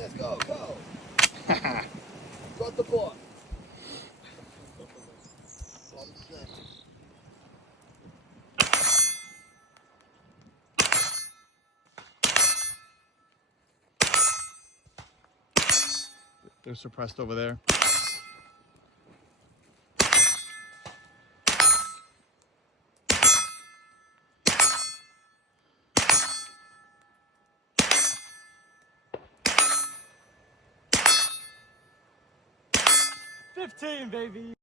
Let's go, go. Got the ball. They're suppressed over there. '15, baby.